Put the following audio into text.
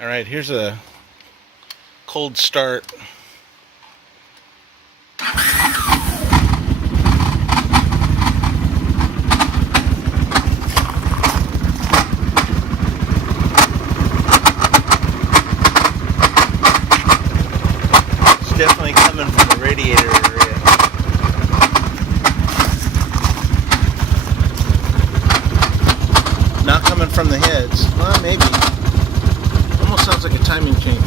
Alright, here's a cold start. It's definitely coming from the radiator area. Not coming from the heads. Well, maybe. Almost sounds like a timing chain.